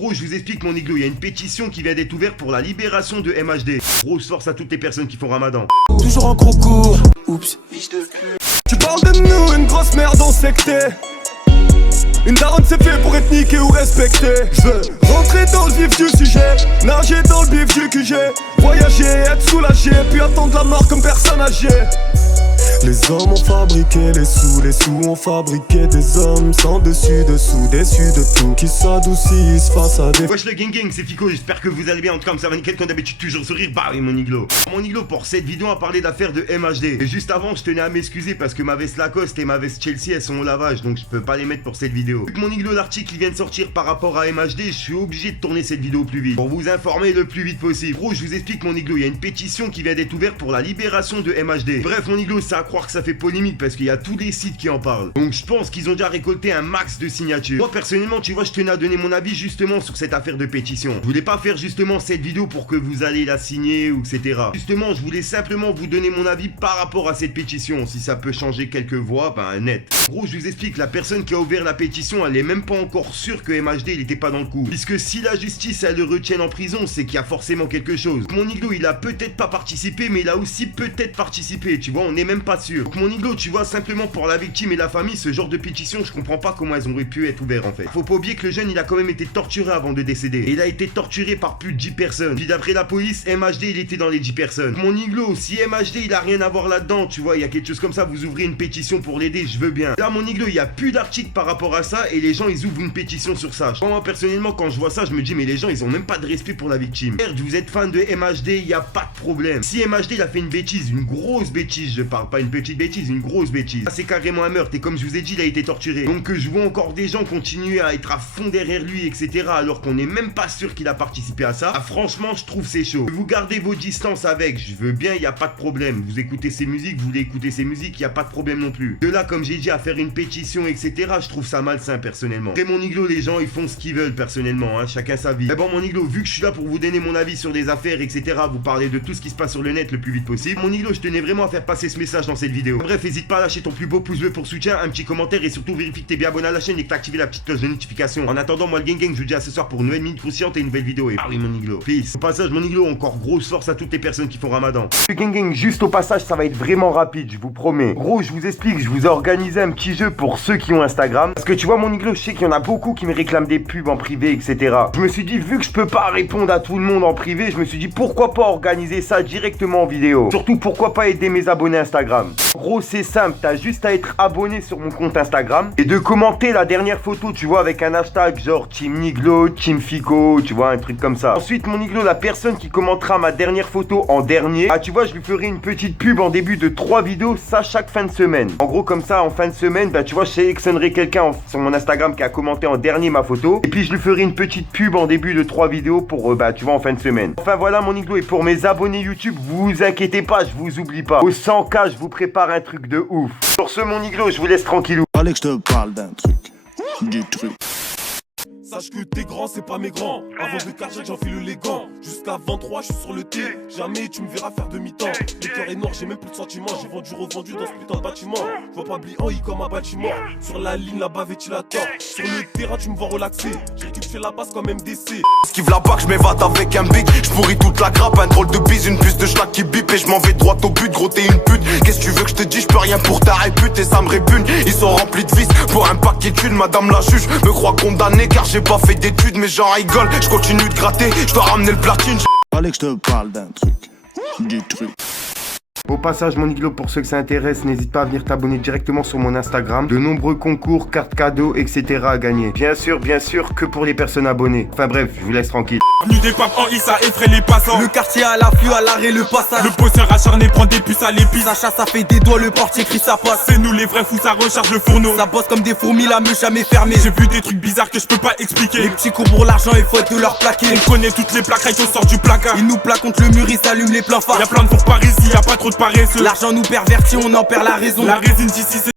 gros, je vous explique mon iglo, il y a une pétition qui vient d'être ouverte pour la libération de MHD. Grosse force à toutes les personnes qui font ramadan. Toujours en gros cours. Oups, fiche de cul. Tu parles de nous, une grosse merde en secté. Une daronne c'est fait pour être niqué ou respecté. Je veux rentrer dans le vif du sujet, nager dans le bif du QG, voyager, être soulagé, puis attendre la mort comme personne âgée. Les hommes ont fabriqué les sous ont fabriqué des hommes sans dessus dessous, déçus de tout, qui s'adoucissent face à des... Wesh le gang, c'est Fico, j'espère que vous allez bien. En tout cas, ça va nickel comme d'habitude, toujours sourire. Bah oui mon iglo. Mon iglo, pour cette vidéo, on va parler d'affaires de MHD. Et juste avant, je tenais à m'excuser parce que ma veste Lacoste et ma veste Chelsea, elles sont au lavage, donc je peux pas les mettre pour cette vidéo. Vu que mon iglo, l'article, il vient de sortir par rapport à MHD, je suis obligé de tourner cette vidéo plus vite, pour vous informer le plus vite possible. Gros, je vous explique mon iglo, il y a une pétition qui vient d'être ouverte pour la libération de MHD. Bref, mon iglo, c'est à croire que ça fait polémique parce qu'il y a tous les sites qui en parlent. Donc je pense qu'ils ont déjà récolté un max de signatures. Moi personnellement, tu vois, je tenais à donner mon avis justement sur cette affaire de pétition. Je voulais pas faire justement cette vidéo pour que vous allez la signer ou etc. Justement, je voulais simplement vous donner mon avis par rapport à cette pétition. Si ça peut changer quelques voix, ben net. Gros, je vous explique, la personne qui a ouvert la pétition, elle est même pas encore sûre que MHD il était pas dans le coup. Puisque si la justice elle le retienne en prison, c'est qu'il y a forcément quelque chose. Mon iglo, il a peut-être pas participé, mais il a aussi peut-être participé. Tu vois, on n'est même pas sûr. Donc mon iglo, tu vois, simplement pour la victime et la famille, ce genre de pétition, je comprends pas comment elles auraient pu être ouvertes en fait. Faut pas oublier que le jeune, il a quand même été torturé avant de décéder. Et il a été torturé par plus de 10 personnes. Puis d'après la police, MHD, il était dans les 10 personnes. Mon iglo, si MHD, il a rien à voir là-dedans, tu vois, il y a quelque chose comme ça, vous ouvrez une pétition pour l'aider, je veux bien. Là, mon iglo, il y a plus d'articles par rapport à ça et les gens, ils ouvrent une pétition sur ça. Moi, personnellement, quand je vois ça, je me dis, mais les gens, ils ont même pas de respect pour la victime. Merde, vous êtes fan de MHD, il y a pas de problème. Si MHD, il a fait une bêtise, une grosse bêtise, je parle pas une petite bêtise, une grosse bêtise. C'est carrément un meurtre et comme je vous ai dit, il a été torturé. Donc que je vois encore des gens continuer à être à fond derrière lui, etc. alors qu'on n'est même pas sûr qu'il a participé à ça. Ah, franchement, je trouve c'est chaud. Vous gardez vos distances avec, je veux bien, il n'y a pas de problème. Vous écoutez ses musiques, vous voulez écouter ses musiques, il n'y a pas de problème non plus. De là, comme j'ai dit, à faire une pétition, etc. je trouve ça malsain personnellement. Après mon iglo, les gens, ils font ce qu'ils veulent personnellement, hein, chacun sa vie. Mais bon, mon iglo, vu que je suis là pour vous donner mon avis sur des affaires, etc. vous parler de tout ce qui se passe sur le net le plus vite possible. Mon iglo, je tenais vraiment à faire passer ce message dans cette vidéo. Bref, n'hésite pas à lâcher ton plus beau pouce bleu pour soutien, un petit commentaire et surtout vérifie que t'es bien abonné à la chaîne et que t'as activé la petite cloche de notification. En attendant, moi le gang, je vous dis à ce soir pour une nouvelle minute croustillante et une nouvelle vidéo. Et ah oui mon iglo, peace. Au passage mon iglo, encore grosse force à toutes les personnes qui font ramadan. Le gang, juste au passage, ça va être vraiment rapide, je vous promets. Gros, je vous explique, je vous ai organisé un petit jeu pour ceux qui ont Instagram. Parce que tu vois mon iglo, je sais qu'il y en a beaucoup qui me réclament des pubs en privé, etc. Je me suis dit, vu que je peux pas répondre à tout le monde en privé, je me suis dit pourquoi pas organiser ça directement en vidéo. Surtout pourquoi pas aider mes abonnés Instagram. Gros, c'est simple, t'as juste à être abonné sur mon compte Instagram et de commenter la dernière photo, tu vois, avec un hashtag genre Team Niglo, Team Fico, tu vois, un truc comme ça. Ensuite, mon iglo, la personne qui commentera ma dernière photo en dernier, ah tu vois, je lui ferai une petite pub en début de 3 vidéos, ça chaque fin de semaine. En gros, comme ça, en fin de semaine, bah tu vois, je sélectionnerai quelqu'un sur mon Instagram qui a commenté en dernier ma photo et puis je lui ferai une petite pub en début de 3 vidéos pour, bah tu vois, en fin de semaine. Enfin voilà mon iglo, et pour mes abonnés YouTube, vous inquiétez pas, je vous oublie pas. Au 100K, je vous prépare un truc de ouf. Sur ce mon iglo, je vous laisse tranquillou. Allez que je te parle d'un truc, du truc. Sache que t'es grand, c'est pas mes grands. Avant de quartier, j'enfile les gants. Jusqu'à 23, je suis sur le thé. Jamais tu me verras faire demi-temps. Le cœur est noir, j'ai même plus de sentiments. J'ai vendu, revendu dans ce putain de bâtiment. Je vois pas Bli comme un bâtiment. Sur la ligne, là-bas, ventilateur. Sur le terrain, tu me vois relaxer. J'ai récupéré la base comme MDC. Esquive la bague, je m'évade avec un bic. Je pourris toute la grappe, un drôle de bise, une puce de schlag qui bip. Et je m'en vais droit au but, gros, t'es une pute. Qu'est-ce que tu veux que je te dise? Je peux rien pour ta répute et ça me répugne. Ils sont remplis de vices pour un paquet de thunes. Madame la juge me croit condamné car j'ai pas fait d'études, mais j'en rigole, je continue de gratter, je dois ramener le platine. Allez que je te parle d'un truc, du truc. Au passage mon iglo, pour ceux que ça intéresse, n'hésite pas à venir t'abonner directement sur mon Instagram. De nombreux concours, cartes cadeaux, etc. à gagner. Bien sûr, que pour les personnes abonnées. Enfin bref, je vous laisse tranquille. Avenue des papes en I, ça effraie les passants. Le quartier à l'afflux, à l'arrêt, le passage. Le bosseur acharné prend des puces à l'épice. Ça chasse, ça fait des doigts, le portier crie ça passe. C'est nous les vrais fous, ça recharge le fourneau. Ça bosse comme des fourmis, la meule jamais fermée. J'ai vu des trucs bizarres que je peux pas expliquer. Les petits cours pour l'argent, il faut être de leur plaquer. On connaît toutes les plaques, on sort du placard. Ils nous plaquent contre le mur, ils s'allument les pleins phares. Y'a plein de fours par ici, y'a pas trop de paresseux. L'argent nous pervertit, on en perd la raison. La résine d'ici c'est